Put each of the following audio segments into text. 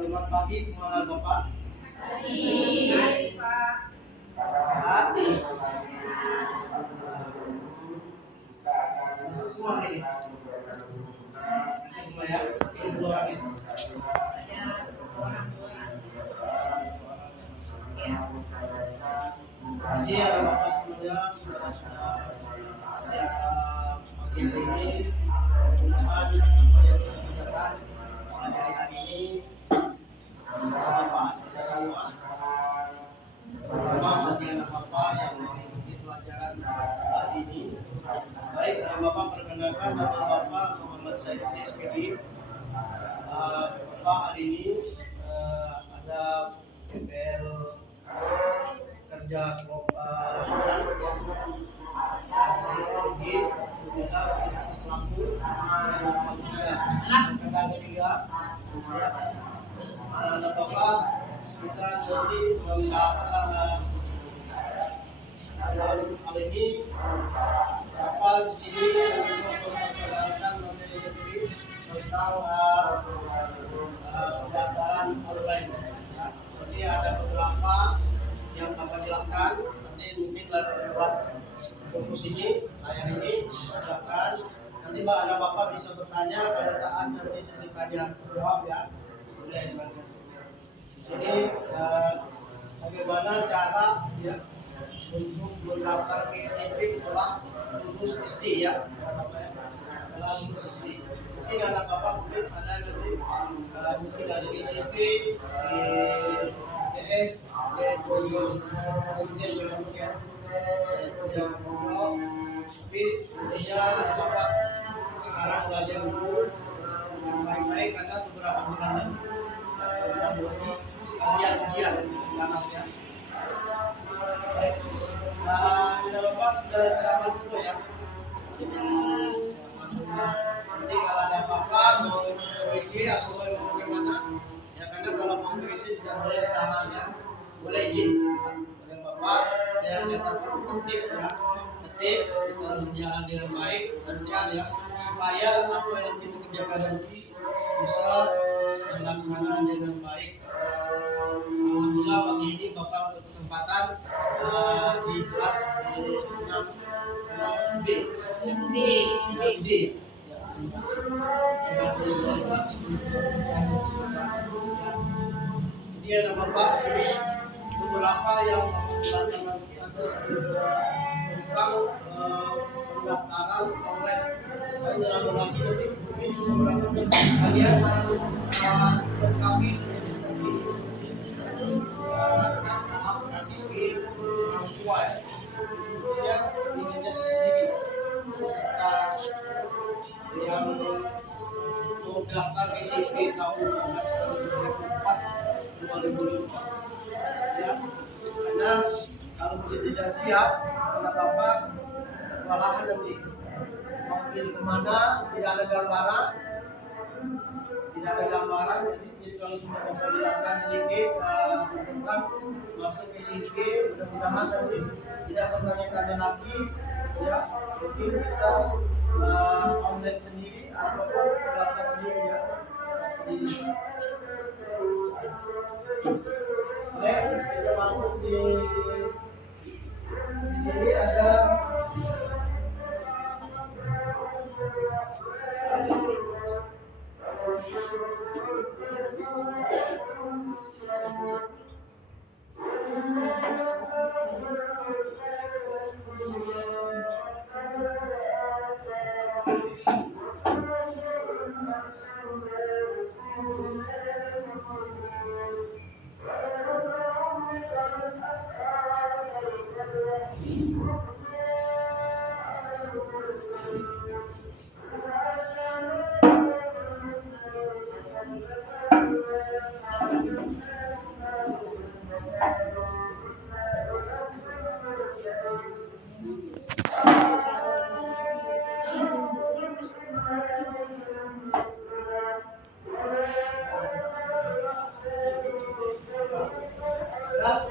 Selamat pagi semua Bapak. Pagi. Sehat? Masuk semua ini. Masuk semua ya. Ini dua orang itu. Terima kasih ada Bapak semuanya sudah siap pagi hari ini. Mudah-mudahan apa yang kita kerjakan dari hari ini bermanfaat kita semua. Terutama bagi anak-anak yang mengikuti pelajaran hari ini. Baik, Bapak perkenalkan nama Bapak Muhammad Said SPD. Bapak hari ini ada PPL kerja selaku kata ketiga. Bapak kita nanti mengatakan hal ini Bapak di sini untuk memperkenalkan materi tentang pendaftaran online. Jadi ada beberapa yang Bapak jelaskan. Nanti mungkin lewat fokus ini, layar ini, silakan. Nanti ada Bapak bisa bertanya pada saat nanti sesi tanya jawab ya. Boleh di sini bagaimana cara ya untuk mendaftar ke SMP setelah lulus SD ya, setelah lulus SD. Mungkin ada Bapak mungkin ada nanti mungkin ada di SMP, di TS, di kemudian yang tapi Indonesia Bapak sekarang belajar dulu yang baik-baik karena beberapa bulan lagi ujian panas ya. Baik, sudah Bapak sudah sarapan semua ya. Nanti kalau ada apa-apa mau berisi atau mau bagaimana ya, karena kalau mau berisi tidak boleh ditahan ya, boleh izin oleh Bapak dan catatan tertib ya, tertib kita berjalan dengan baik lancar ya, supaya apa yang kita kerjakan nanti bisa dilaksanakan dengan baik. Alhamdulillah pagi ini Bapak berkesempatan di kelas 6D. Jadi ada Bapak ini beberapa yang melaksanakan tentang pendaftaran online. Dan dalam lagi nanti mungkin beberapa kalian harus melengkapi KTP orang tua ya, dirinya sendiri serta yang mau daftar SMP tahun 2004 ya, karena kalau masih tidak siap karena Bapak kewalahan nanti mau pilih kemana tidak ada gambaran, jadi kalau sudah Bapak jelaskan sedikit tentang masuk SMP, mudah-mudahan nanti tidak bertanya-tanya lagi ya, mungkin bisa online sendiri ataupun daftar sendiri ya.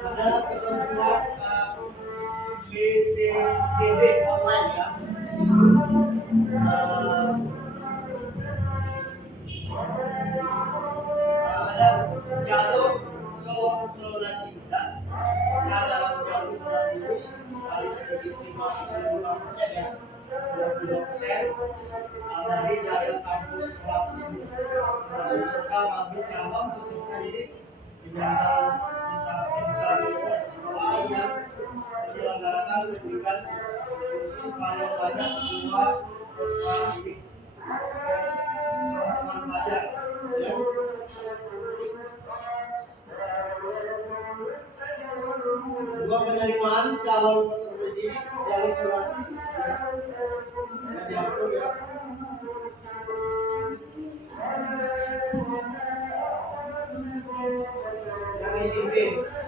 Ada ketentuan BTDB online ya. Di situ ada jalur zonasi ya. Nah, dalam jalur zonasi ini paling sedikit 55% ya, 20% dari daya kampus sekolah tersebut termasuk serta bagi calon peserta didik penyandang disabilitas sekolah yang menyelenggarakan pendidikan inklusi paling banyak 2 peserta didik teman pelajar ya. Dua penerimaan calon peserta didik jalur zonasi ya, yang diatur ya. Yang SMP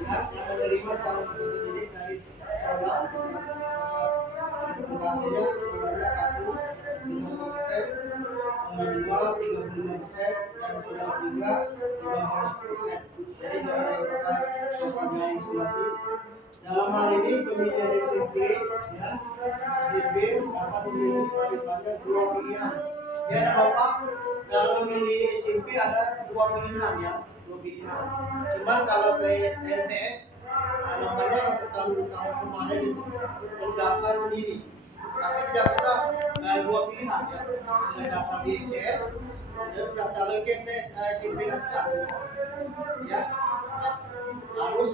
ya, yang menerima calon peserta didik dari sekolah presentasinya sebenarnya 1 50%, saudara 2 35%, dan saudara 3 50%. Jadi dari totalnya isolasi. Dalam hal ini pemilihan SMP ya, SMP dapat memilih paling banyak 2 pilihan. Ya ada Bapak, kalau memilih SMP ada 2 pilihan ya, 2 pilihan. Cuman kalau ke MTS, namanya tahun kemarin itu mendaftar sendiri. Tapi tidak bisa 2 pilihan ya. Sudah dapat di MTS, dan daftar lagi ke SMP tidak bisa. Ya, harus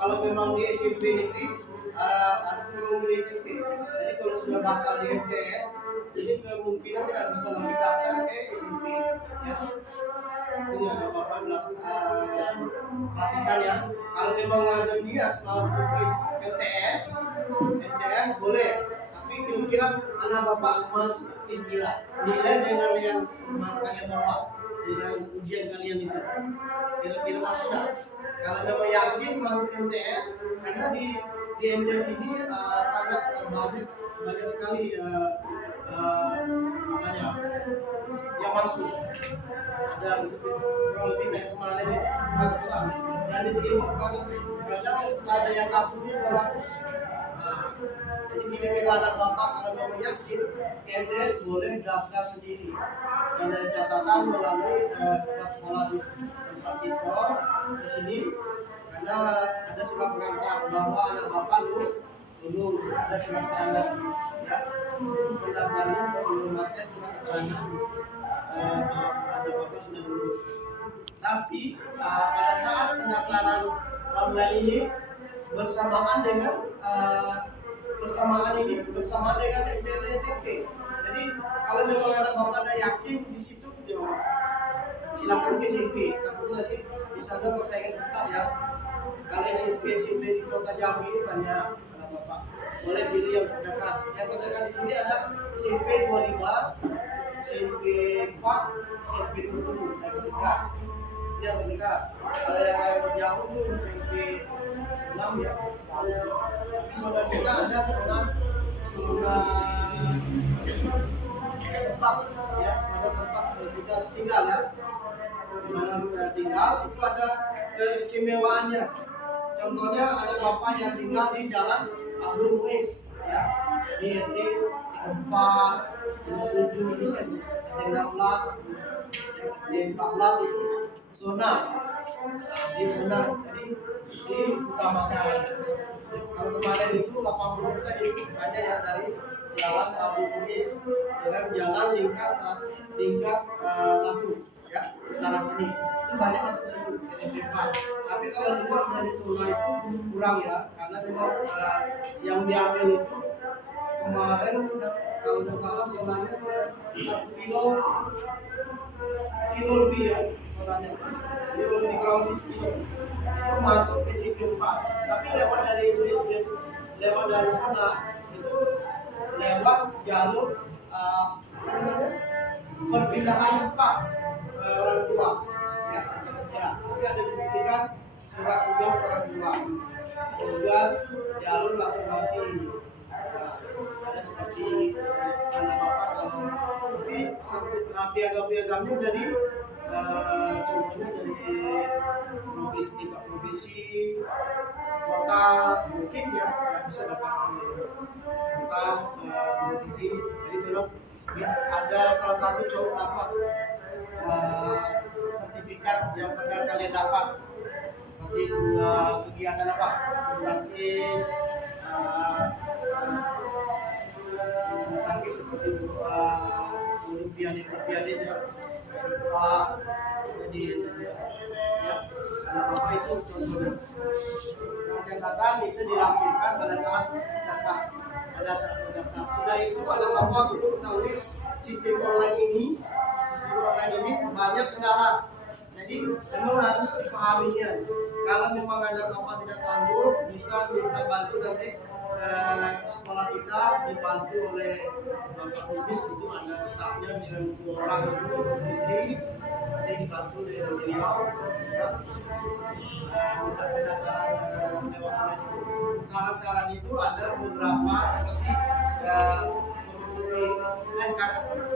kalau memang di SMP negeri harus memilih SMP. Jadi kalau sudah batal di MTS, jadi kemungkinan tidak bisa lagi daftar ke SMP ya. Ini ada Bapak langsung perhatikan ya. Kalau memang ada niat mau ke MTS boleh. Tapi kira-kira anak Bapak masuk nilai dengan yang kalian bawa dengan ujian kalian itu kira-kira masuk nggak? Kalau memang yakin masuk MTS, karena di MTS ini sangat banyak sekali namanya yang masuk. Ada kurang lebih kayak kemarin itu ratusan dan diterima kadang ada yang kaburnya 200. Jadi kira-kira anak Bapak kalau mau yakin MTS boleh daftar sendiri dan ada catatan melalui sekolah di tempat kita di sini, karena ada surat pengantar bahwa anak Bapak lulus, ada surat keterangan ya, pendaftarannya belum ada surat keterangan bahwa anak Bapak sudah lulus. Tapi pada saat pendaftaran online ini bersamaan dengan SMP. Jadi kalau memang anak Bapak ada yakin di situ, silakan ke SMP. Tapi nanti di sana persaingan ketat ya. Kalau SMP di Kota Jambi ini banyak anak Bapak. Boleh pilih yang terdekat. Yang terdekat di sini ada SMP 25, SMP 4, SMP 20 yang terdekat. Yang terdekat. Kalau yang jauh tuh SMP 6 ya. Tapi saudara kita ada saudara tempat ya, saudara tempat kita tinggal ya. Di mana kita tinggal itu ada keistimewaannya. Contohnya ada Bapak yang tinggal di Jalan Abdul Muiz ya, di RT 34, 27, di RT 16, di 14 itu zona. Di zona jadi utamakan. Kalau kemarin itu 80% itu hanya yang dari Jalan Abdul Muiz dengan jalan tingkat 1 ya, jalan sini itu banyak masuk situ SMP 4. Tapi kalau luar dari zona itu kurang ya, karena memang yang diambil itu kemarin kalau tidak salah zonanya 1 kilo lebih ya, zonanya kilo lebih, kurang lebih sekilo itu masuk ke SMP 4. Tapi lewat dari sana itu lewat jalur perpindahan tempat orang tua ya, tapi ada surat tugas orang tua, juga jalur aplikasi. Nah, ada seperti anak bapak kalau tapi piagamnya dari contohnya dari tingkat provinsi, kota, mungkin ya yang bisa dapat kota, provinsi. Jadi belum ada salah satu cowok dapat sertifikat yang pernah kalian dapat seperti kegiatan apa, tangkis, tangkis seperti olimpiade ya, Pak, jadi ya, ada apa itu contohnya. Nah, catatan itu dilampirkan pada saat data sudah itu ada apa perlu ketahui sistem online ini banyak kendala. Jadi memang harus dipahaminya. Kalau memang ada apa tidak sanggup, bisa minta bantu nanti sekolah kita dibantu oleh Bapak Lubis, itu ada stafnya dengan 2 orang itu sendiri, nanti dibantu dengan beliau ya. Minta pendaftaran lewat online itu. Syarat-syarat itu ada beberapa seperti memenuhi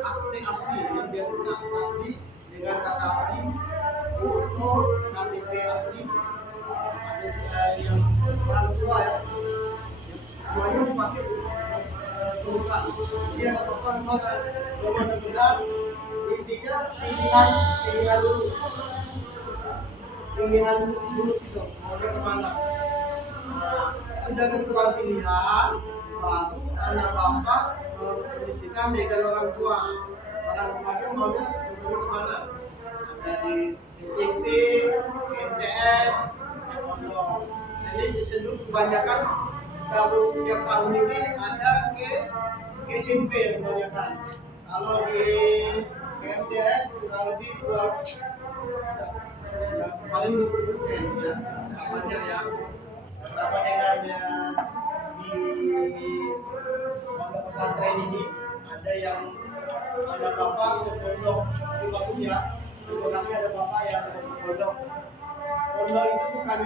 akte asli yang biasanya asli dengan kata asli, foto, KTP asli, ada yang orang tua ya, semuanya dipakai bukan. Dia apa namanya benar intinya pilihan dulu gitu mau ke kemana. Sudah tentukan pilihan, baru anak bapak mengkondisikan dengan orang tua maunya contohnya kemana, ada di SMP, MTS, pondok. Jadi cenderung kebanyakan kalau tiap tahun ini ada ke SMP kebanyakan. Kalau di MTS kurang lebih paling 20% ya, banyak ya. Sama dengan di pondok pesantren ini ada yang ada bapak ke pondok, itu bagus ya. Terima ada bapak yang ke pondok. Pondok itu bukan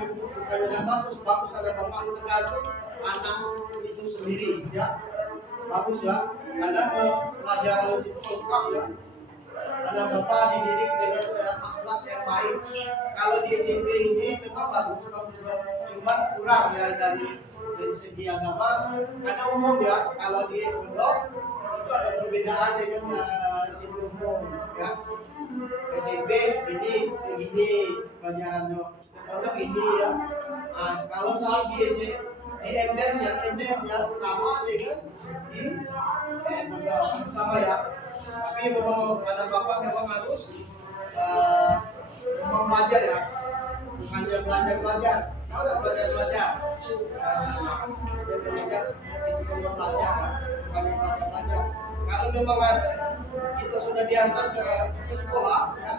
yang bagus ada bapak, tergantung anak itu sendiri ya. Bagus ya, ada pelajaran itu lengkap ya. Ada bapak dididik dengan akhlak yang baik. Kalau di SMP ini memang bagus, cuma kurang ya dari segi agama. Karena umum ya, kalau di pondok itu ada perbedaan dengan SMP umum ya. SMP ini begini pelajarannya, pondok ini ya. Nah, kalau soal di MDes ya sama dengan di pondok sama ya. Tapi memang ada bapak memang harus belajar ya, bukannya belajar. Kalau belajar itu belajar bukan belajar. Kalau memang kita sudah diantar ke sekolah ya,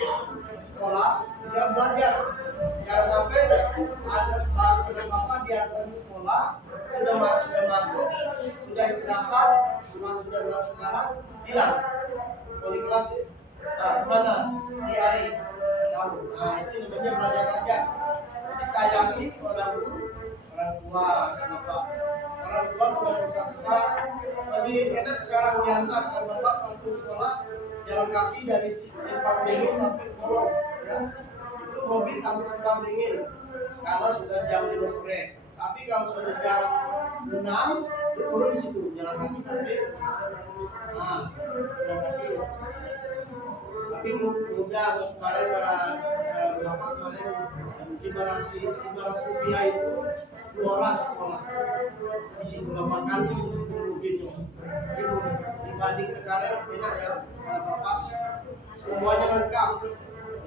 dia belajar. Jangan sampai ada bapak diantar ke sekolah sudah masuk sudah istirahat hilang wali kelas mana si Ari tahu. Nah itu namanya belajar. Jadi sayangi orang tua bapak. Orang tua sudah susah masih enak sekarang diantar kan bapak waktu sekolah jalan kaki dari Simpang Beringin sampai Kolong ya. Itu mobil sampai Simpang Beringin kalau sudah jam 5 sore. Tapi kalau sudah jam 6 itu turun di situ jalan kaki sampai jalan kaki. Tapi mudah kemarin berapa kemarin 500 rupiah itu 2 orang sekolah di situ makan di situ begitu. Jadi dibanding sekarang beda ya bapak semuanya lengkap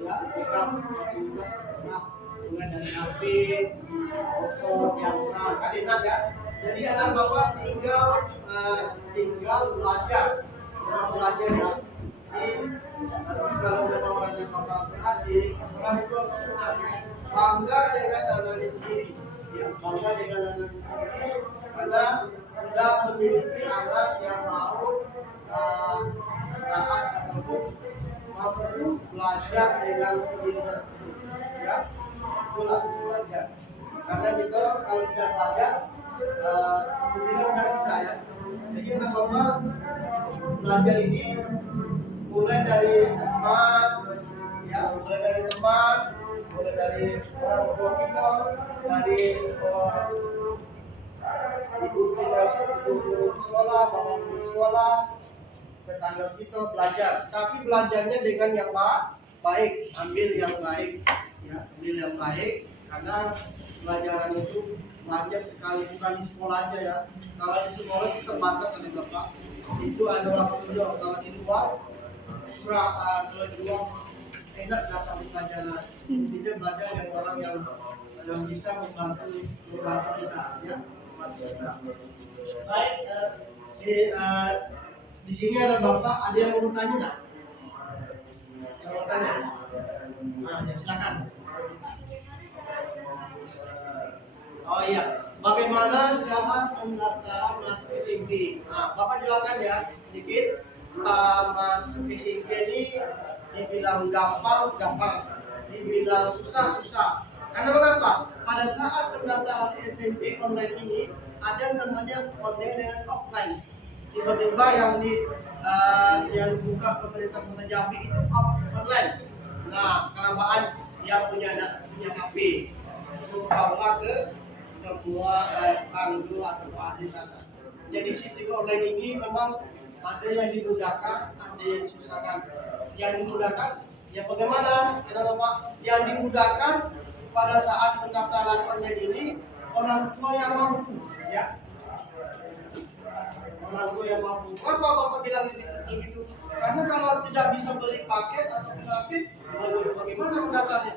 ya, lengkap masih lengkap mulai dari HP, foto, yang kan ya. Jadi anak bapak tinggal belajar ya. Jadi kalau memang anak bapak berhasil, orang tua bangga dengan anaknya sendiri, ya bangga dengan anaknya sendiri karena sudah memiliki anak yang mau taat ataupun mampu belajar dengan sendirinya, ya itulah. karena kita kalau tidak belajar kemungkinan nggak bisa ya. Jadi anak bapak belajar ini mulai dari teman, ya mulai dari teman, mulai dari orang tua kita, dari ibu kita, guru sekolah, bapak guru sekolah, tetangga kita belajar. Tapi belajarnya dengan yang baik, ambil yang baik, ya ambil yang baik, karena pelajaran itu banyak sekali, bukan di sekolah aja ya. Kalau di sekolah itu terbatas ada bapak, itu ada waktunya. Kalau di luar kurang, kalau di luar enak dapat pelajaran. Kita belajar dengan orang yang bisa membantu kita, ya. Baik, di sini ada bapak, ada yang mau tanya nggak? Yang mau tanya? Nah, ya silakan. Oh iya, bagaimana cara pendaftaran masuk SMP? Nah, bapak jelaskan ya sedikit. Masuk SMP ini dibilang gampang, dibilang susah. Karena mengapa? Pada saat pendaftaran SMP online ini ada namanya online dengan offline. Tiba-tiba yang dibuka pemerintah Kota Jambi itu online. Nah, kelamaan dia punya HP untuk bawa ke sebuah tangga atau adik sana. Jadi sistem online ini memang ada yang dimudahkan, ada yang disusahkan. Yang dimudahkan, ya bagaimana? Karena bapak yang dimudahkan pada saat pendaftaran online ini orang tua yang mampu, ya. Orang tua yang mampu. Kenapa bapak bilang begitu? Karena kalau tidak bisa beli paket atau paket, bagaimana mendaftarnya?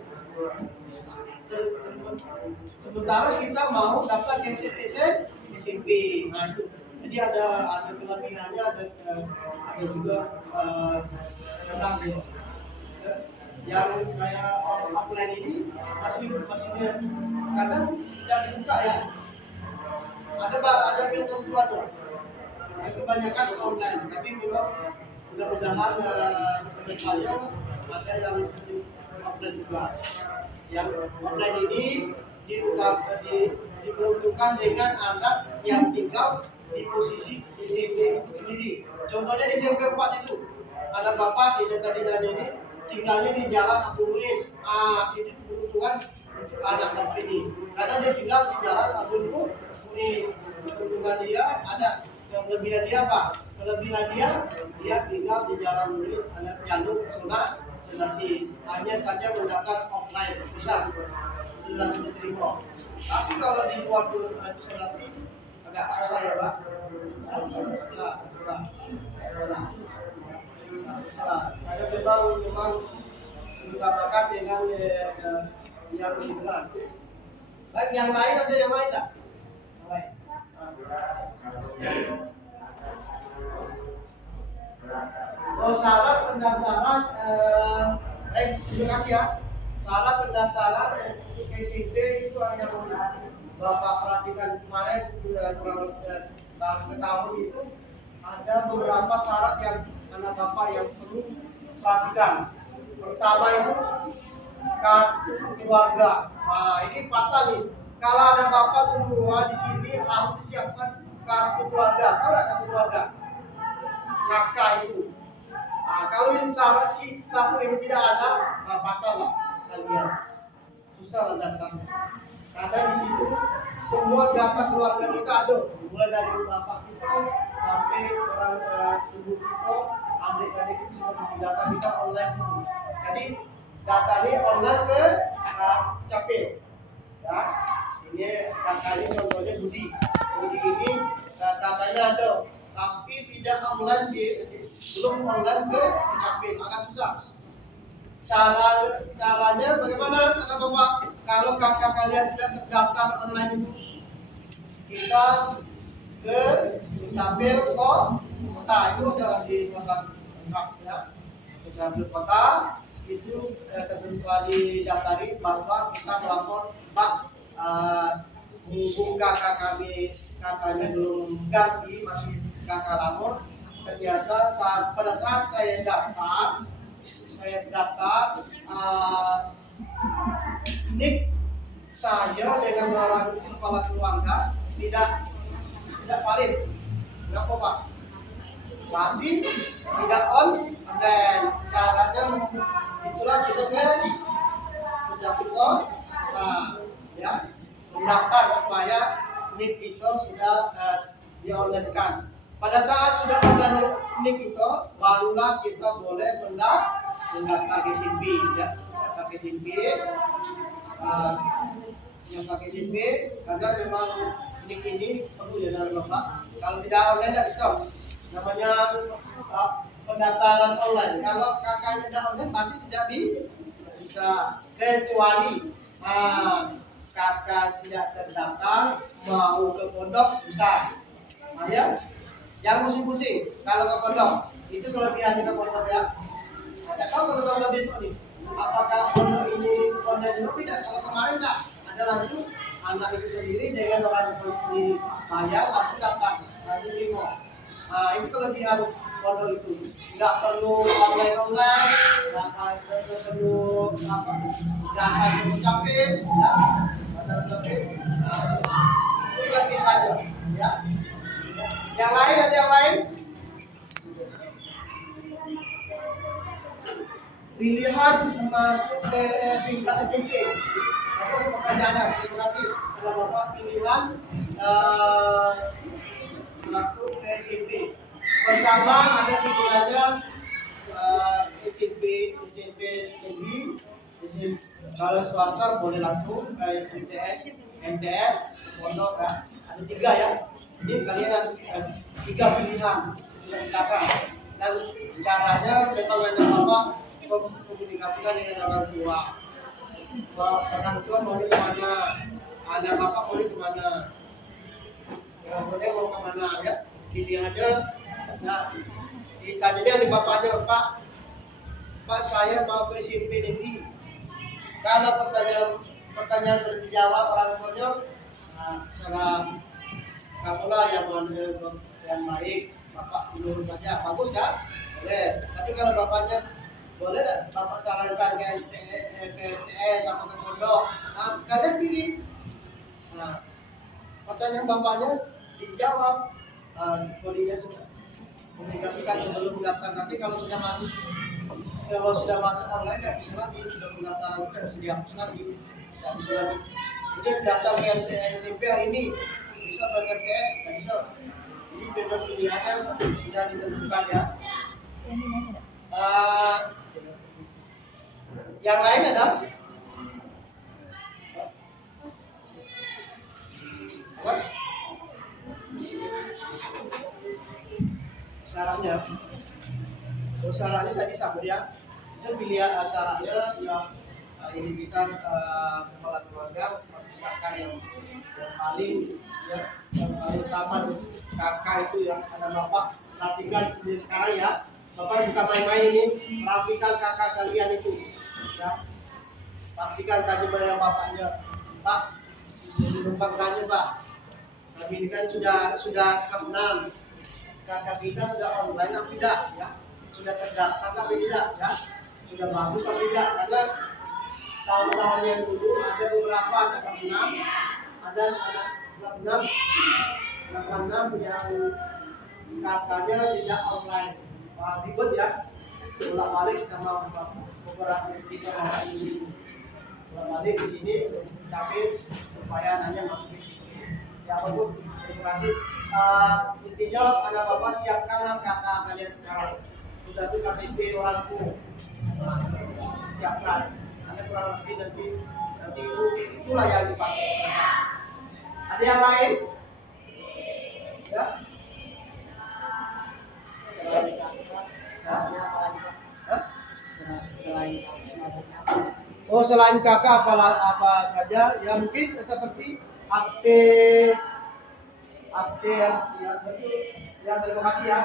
Sementara kita mau daftar ke SMP. Nah itu. Jadi ada kelebihannya, ada juga kurangnya. Yang saya offline ini masih kadang tidak dibuka ya. Ada ketentuannya. Kebanyakan online, tapi memang mudah-mudahan kedepannya ada yang offline juga. Yang online ini diperuntukkan dengan anak yang tinggal di posisi SMP itu sendiri. Contohnya di SMP 4 itu ada bapak yang tadi nanya ini tinggalnya di Jalan Abdul Muiz. Itu kebutuhan untuk anak bapak ini. Karena dia tinggal di Jalan Abdul Muiz. Kebutuhan dia ada. Kelebihan dia apa? Kelebihan dia tinggal di Jalan Muiz, ada jalur zonasi. Hanya saja mendaftar offline bisa sudah diterima. Tapi kalau di luar zonasi agak susah ya Pak. Susah. Karena memang dikatakan dengan yang benar. Baik, yang lain ada yang lain tak? Oh, syarat pendaftaran, terima kasih ya. Syarat pendaftaran untuk SMP itu hanya Bapak perhatikan kemarin kurang tahun itu ada beberapa syarat yang anak Bapak yang perlu perhatikan. Pertama itu kartu keluarga. Nah, ini fatal nih. Kalau ada Bapak semua di sini harus disiapkan kartu keluarga. Tahu nggak kartu keluarga? Kakak itu. Nah, kalau yang syarat si satu ini tidak ada, fatal lah kalian. Susah lah daftar. Karena di situ semua data keluarga kita ada, mulai dari bapak kita sampai orang ibu kita, adik-adik itu semua data kita online semua. Jadi data ini online ke Capil. Ya, ini datanya contohnya Budi ini datanya ada, tapi tidak online belum online ke Capil, agak susah. Caranya bagaimana karena bapak kalau kakak kalian tidak terdaftar online itu kita ke Capil kota itu ada di kota ya, ke Capil kota itu ketentuan didaftari bahwa kita melapor Pak hubung kakak kakaknya belum ganti masih kakak lapor. Ternyata pada saat saya daftar nik saya dengan orang kepala keluarga tidak valid. Kenapa Pak? Berarti tidak on dan caranya itulah kita mencapai ya mendaftar supaya nik kita sudah di-online-kan. Pada saat sudah online nik itu, barulah kita boleh mendaftar ke SIMP ya. Mendaftar ke SIMP yang pakai SIMP karena memang nik ini perlu ya dari Bapak. Kalau tidak online tidak bisa. Namanya pendaftaran online. Kalau kakaknya tidak online berarti tidak bisa kecuali kakak tidak terdaftar mau ke pondok bisa. Ya, yang pusing-pusing kalau ke pondok itu kelebihannya ke pondok ya. Tidak tahu kalau besok nih apakah pondok ini online atau tidak. Kalau kemarin tidak ada langsung anak itu sendiri dengan orang tua sendiri bayar langsung daftar langsung terima. Nah itu kelebihan pondok itu nggak perlu online, nggak perlu nggak harus capek ya, itu kelebihannya ya. Yang lain ada yang lain? Pilihan masuk ke tingkat SMP atau pekerjaan. Terima kasih telah Bapak pilihan masuk ke SMP. Pertama ada pilihannya SMP negeri. Kalau swasta boleh langsung ke MTS, pondok ya. Ada 3 ya. Ini kalian ada 3 pilihan yang dapat. Dan caranya memang ada Bapak komunikasikan dengan orang tua. Orang tua mau kemana, anak Bapak mau kemana, orang tuanya mau kemana ya, pilihannya. Nah, ditanya di bapaknya, Pak saya mau ke SMP negeri. Kalau pertanyaan sudah dijawab orang tuanya, nah, secara kamulah yang baik, Bapak menurut saja bagus kan? Boleh. Tapi kalau bapaknya boleh tidak Bapak sarankan ke STS atau ke pondok? Nah, kalian pilih. Nah, pertanyaan bapaknya dijawab. Komunikasikan sebelum mendaftar. Nanti kalau sudah masuk online tidak bisa lagi, sudah pendaftaran tidak bisa dihapus lagi, tidak bisa lagi. Jadi mendaftar ke SMP hari ini bisa ke MTS tidak bisa. Jadi memang pilihannya sudah ditentukan ya. Yang lain ada? What? Syaratnya, syaratnya tadi sama ya. Itu pilihan syaratnya yang ini bisa kepala keluarga misalkan yang paling utama kakak itu yang ada Bapak rapikan sekarang ya. Bapak bukan main-main ini, rapikan kakak kalian itu ya. Pastikan tadi pada bapaknya, Pak numpang tanya Pak, kami ini kan sudah kelas 6, kakak kita sudah online atau tidak ya, sudah terdaftar atau tidak ya, sudah bagus atau tidak. Karena tahun-tahun yang dulu ada beberapa anak kelas 6, ada anak kelas 6 yang kakaknya tidak online. Ribet ya, bolak balik sama beberapa tiga orang ini, bolak balik di sini capek supaya anaknya masuk di sini. Ya bagus, terima kasih. Intinya ada Bapak siapkanlah kakak kalian sekarang. Sudah itu KTP orangku, siapkan. Karena kurang lebih nanti itulah yang dipakai. Ada yang lain? Ya. Selain kakak apa saja ya, mungkin seperti akte ya terima kasih ya.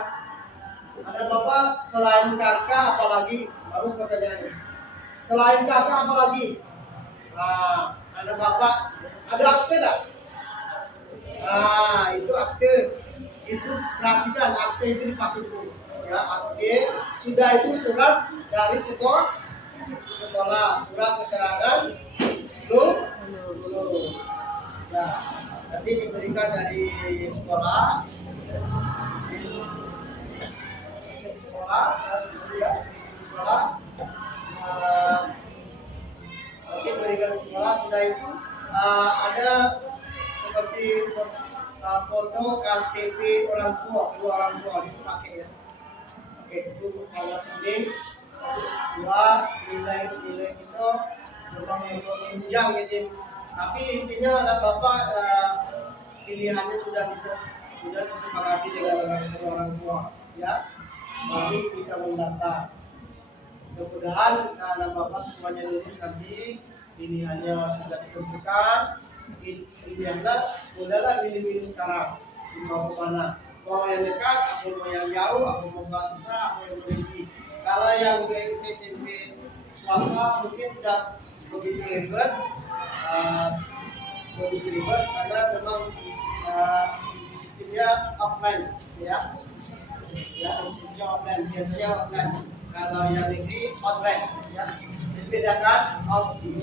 Ada Bapak selain kakak apalagi, bagus pertanyaannya. Selain kakak apalagi? Nah, ada Bapak ada akte enggak? Nah, itu akte. Itu perhatikan akte itu dipakai dulu. Ya, akte sudah itu surat dari sekolah, surat keterangan dulu. Ya, nanti diberikan dari sekolah, di sekolah, ya, di sekolah. Nanti berikan di sekolah sudah itu ada seperti foto KTP orang tua, kedua orang tua itu pakai ya. Oke, itu sangat penting. Dua, nilai itu memang menunjang ya sih. Tapi intinya ada bapak pilihannya sudah disepakati dengan orang tua ya. Mari kita mendaftar. Mudah-mudahan anak bapak semuanya lulus nanti pilihannya sudah ditentukan. Pilihannya udahlah pilih sekarang mau kemana, mau yang dekat, atau mau yang jauh, atau mau swasta, atau yang berhenti. Kalau yang ke SMP swasta mungkin tidak begitu ribet, karena memang sistemnya offline ya, sistemnya offline, biasanya offline. Kalau yang negeri online ya, dibedakan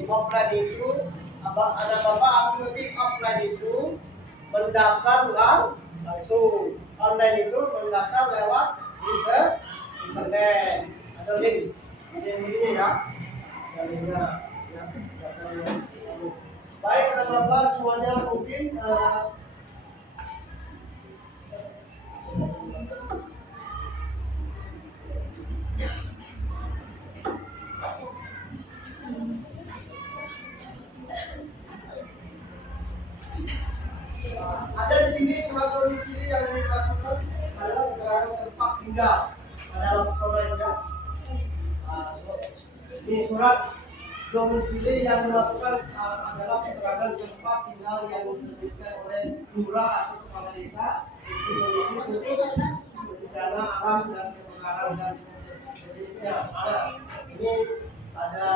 offline itu ada bapak nanti offline itu mendaftar langsung, online itu mendaftar lewat internet, ada link ini ya, linknya ya. Baik teman-teman semuanya, mungkin ada di sini surat domisili yang dimasukkan adalah keterangan tempat tinggal pada saudara ya. Ini surat domisili yang dimasukkan adalah keterangan tempat tinggal yang diterbitkan oleh lurah atau kepala desa di domisili khusus bencana alam dan kebakaran dan sejenisnya. Ada ini ada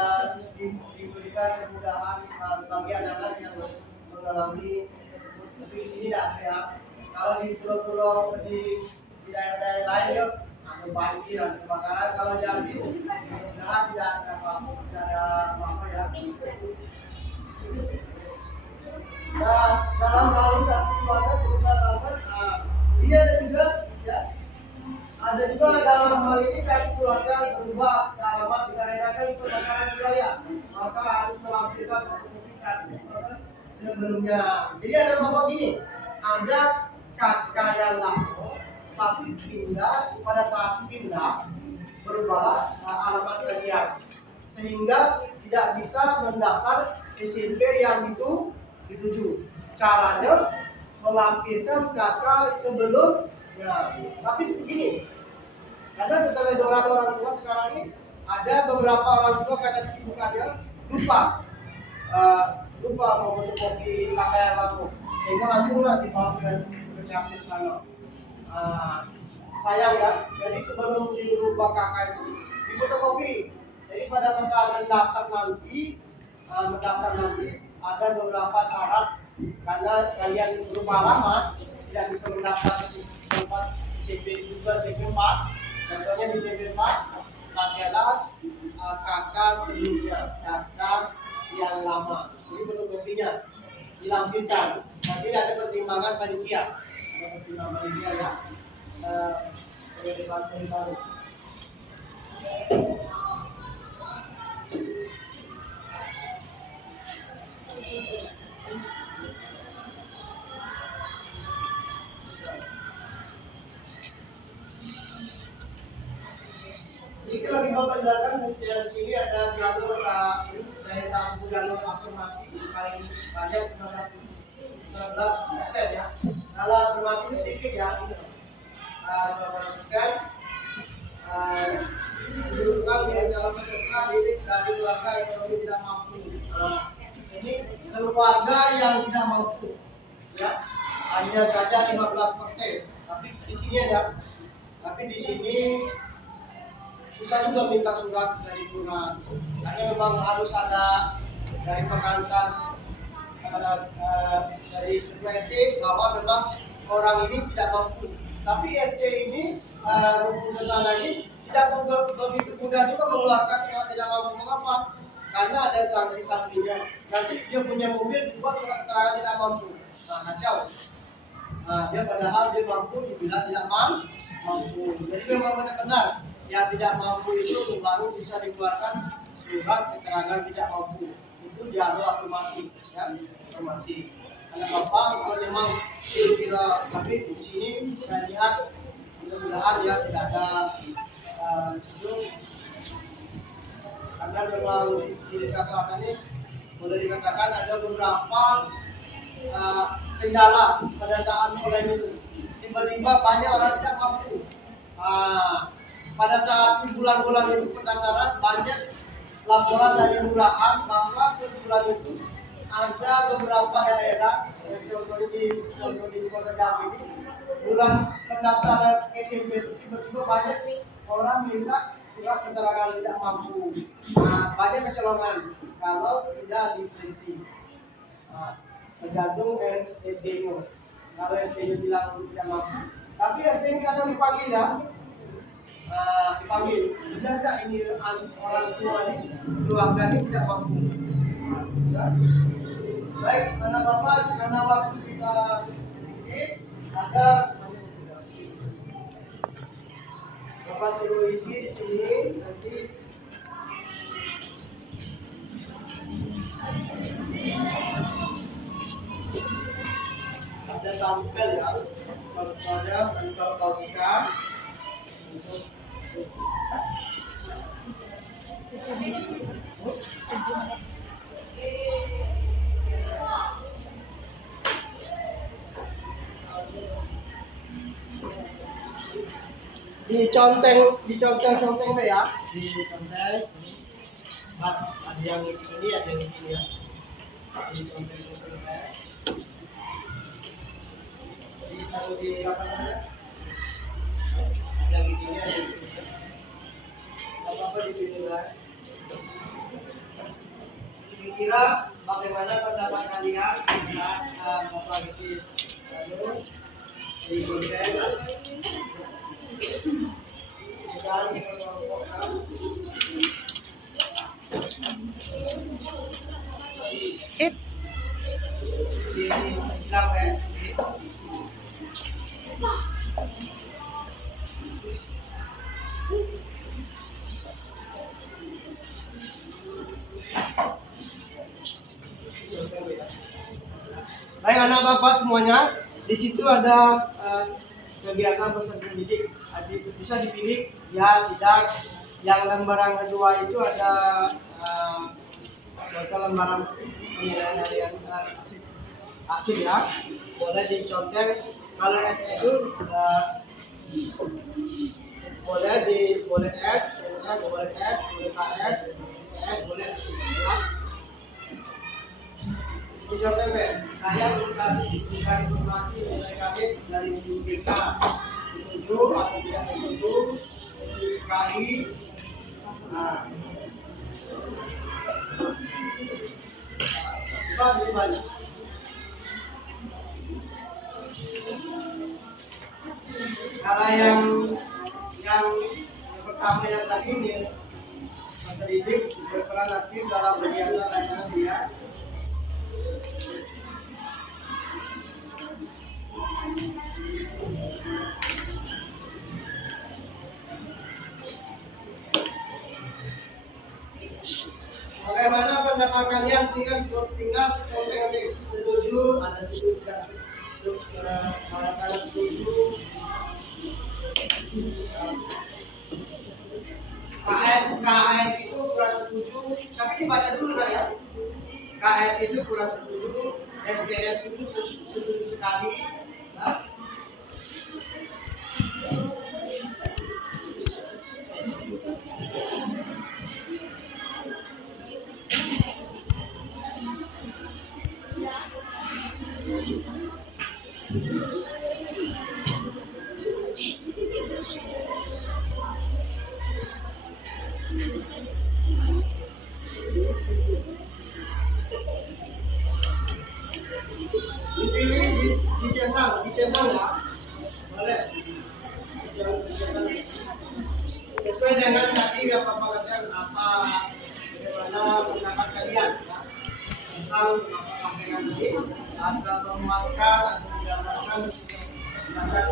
diberikan kemudahan bagi anak-anak yang mengalami tersebut. Tapi di sini tidak ya. Kalau di pulau-pulau di daerah-daerah lain ya ada banjir, ada kebakaran. Kalau Jambi mudah-mudahan tidak ada apa-apa ya. Dan dalam hal ini keluarga dia ada juga ya. Ada juga dalam hal ini kami keluarga berubah alamat dikarenakan kebakaran wilayah, maka harus melampirkan sertifikat sebelumnya. Jadi ada bapak gini, ada kakak yang lapor, tapi pindah pada saat pindah berubah alamat kalian, sehingga tidak bisa mendaftar SMP yang itu dituju. Caranya melampirkan kakak sebelumnya. Tapi begini, karena keteledoran orang tua sekarang ini ada beberapa orang tua karena kesibukannya lupa mau fotokopi kakak yang langsung, sehingga langsunglah dibawa ke capil sana. Sayang ya, jadi sebelum dirubah kakak itu difotokopi. Jadi pada saat mendaftar nanti ada beberapa syarat, karena kalian berubah alamat tidak bisa mendaftar di tempat SMP juga, SMP 4. Contohnya di SMP 4 adalah kakak sebelumnya, kakak yang lama. Ini fotokopinya dilampirkan. Nanti ada pertimbangan panitia, ya. Baru. Ini lagi mau penjelasan di sini ada jalur dari jalur afirmasi paling banyak 15% ya. Kalau afirmasi ini sedikit ya, 15%. Diurutan di dalam peserta didik dari keluarga ekonomi tidak mampu. Ini keluarga yang tidak mampu, ya, hanya saja 15%. Tapi intinya ya, tapi di sini susah juga minta surat dari lurah. Hanya memang harus ada dari perkantor dari RT bahwa memang orang ini tidak mampu. Tapi RT ini rukun tetangga ini tidak begitu mudah juga mengeluarkan kalau tidak mampu. Mengapa? karena ada sanksi-sanksinya. Nanti dia punya mobil dibuat surat keterangan tidak mampu. Nah, kacau. Nah, dia padahal dia mampu dibilang tidak mampu. Jadi memang benar-benar yang tidak mampu itu baru bisa dikeluarkan surat keterangan tidak mampu. Itu jalur afirmasi, ya, afirmasi. Karena Bapak kalau memang kira-kira tapi di sini saya lihat mudah-mudahan ya tidak ada itu, karena memang di Desa Selatan ini boleh dikatakan ada beberapa kendala pada saat mulai itu. Tiba-tiba banyak orang tidak mampu. Pada saat di bulan-bulan itu pendaftaran banyak laporan dari lurahan bahwa di bulan itu ada beberapa daerah, contoh di Kota Jambi ini, bulan pendaftaran SMP itu tiba-tiba banyak orang minta surat keterangan tidak mampu. Banyak kecolongan kalau tidak diseleksi. Tergantung SDM. Kalau SDM bilang tidak mampu, tapi SDM kadang dipanggil ya. Dipanggil, sudah tidak ini orang tua ini, keluarga ini tidak mampu. Baik, karena Bapak, karena waktu kita sedikit, ada Bapak suruh isi di sini nanti. Ada sampel ya, contohnya untuk logika. Diconteng ya, diconteng. Ada yang di sini, ada yang di sini ya. Diconteng. Ditaruh di apa namanya? Ada yang di sini, ada yang di sini. Apa-apa di sini lah. Kira-kira bagaimana pendapat kalian saat Bapak isi di konten? Dan silakan ya. Baik anak bapak semuanya, di situ ada kegiatan peserta didik. Bisa dipilih ya tidak. Yang lembaran kedua itu ada lembaran penilaian harian aksip ya. Boleh dicontek. Kalau S itu boleh S, boleh KS, STS boleh ya. Contoh saya memberikan informasi mengenai kami dari BK setuju atau tidak setuju sekali. Bagaimana? Kalau yang pertama yang tadi ini pendidik berperan aktif dalam kegiatan layanan dia. Bagaimana pendapat kalian? Tinggal contoh aja. Setuju, ada setuju tidak setuju. KS itu kurang setuju, tapi dibaca dulu kan ya. KS itu kurang setuju, STS itu setuju sekali. Nah. Dipilih dicentang ya, boleh dicentang sesuai dengan tadi yang Bapak katakan apa bagaimana pada pendapat kalian ya, tentang penyampaian ini, ada memuaskan atau berdasarkan silakan.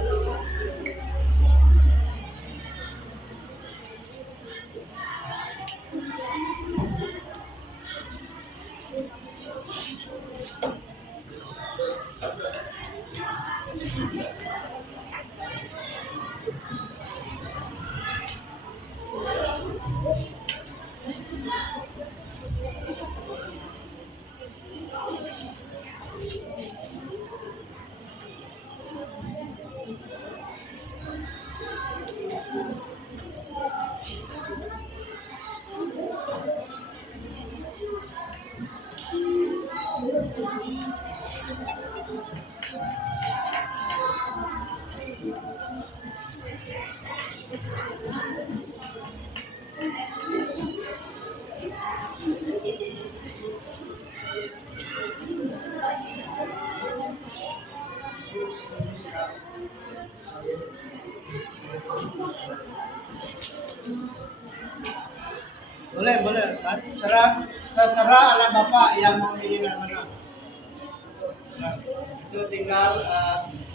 Boleh. Terserah anak bapak yang mau pilih yang mana. Nah, itu tinggal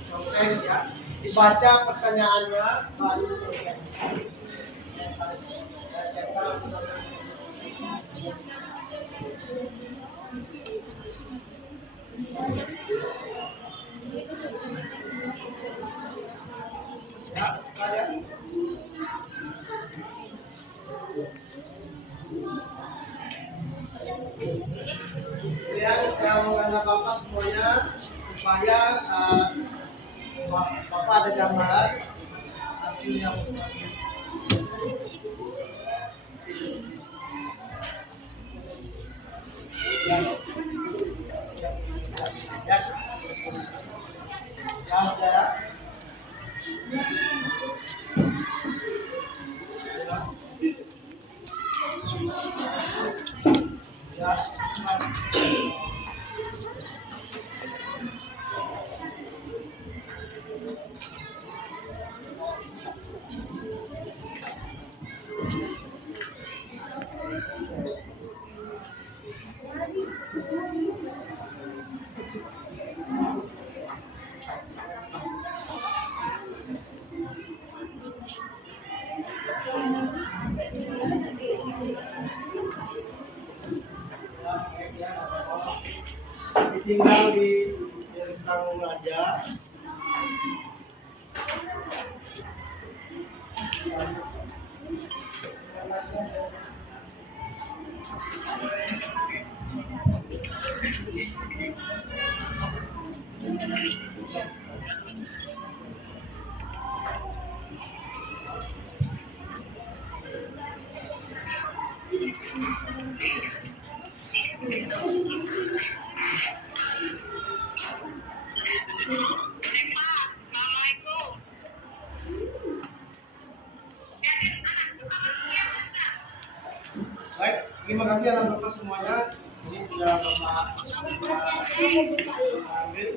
contek ya. Dibaca pertanyaannya baru contek. Kemudian kalau anak bapak semuanya supaya bapak ada gambaran hasil yang tinggal di tanggung aja. Baik, terima kasih anak bapak semuanya. Ini sudah bapak ambil.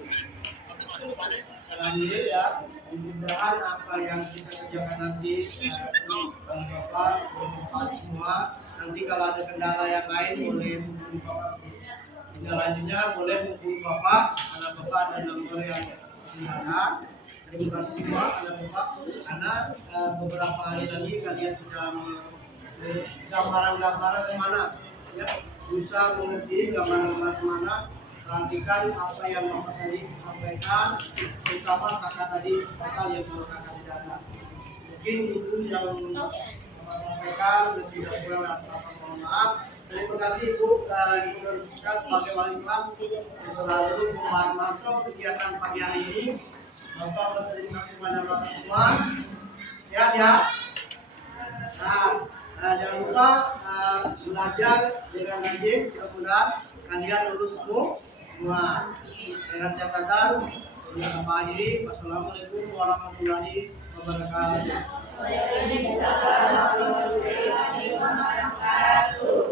Alhamdulillah ya. Mudah-mudahan apa yang kita kerjakan nanti bapak bermanfaat semua. Nanti kalau ada kendala yang lain boleh hubungi bapak. Selanjutnya boleh hubungi bapak. Anak bapak ada nomor yang di sana. Terima kasih semua anak bapak. Karena beberapa hari lagi kalian sudah gambaran-gambaran kemana ya, bisa mengerti gambaran-gambaran kemana, perhatikan apa yang bapak tadi sampaikan, terutama kakak tadi pasal yang mau kakak di data. Mungkin itu yang bapak sampaikan, dan tidak kurang apa mohon maaf. Terima kasih Ibu Universitas sebagai wali kelas yang selalu memantau kegiatan pagi hari ini. Bapak berterima kasih kepada bapak semua ya. Nah, jangan lupa belajar dengan rajin, mudah-mudahan kalian lulus semua. Dengan catatan yang Bapak akhiri, wassalamualaikum warahmatullahi wabarakatuh. Waalaikumsalam warahmatullahi wabarakatuh.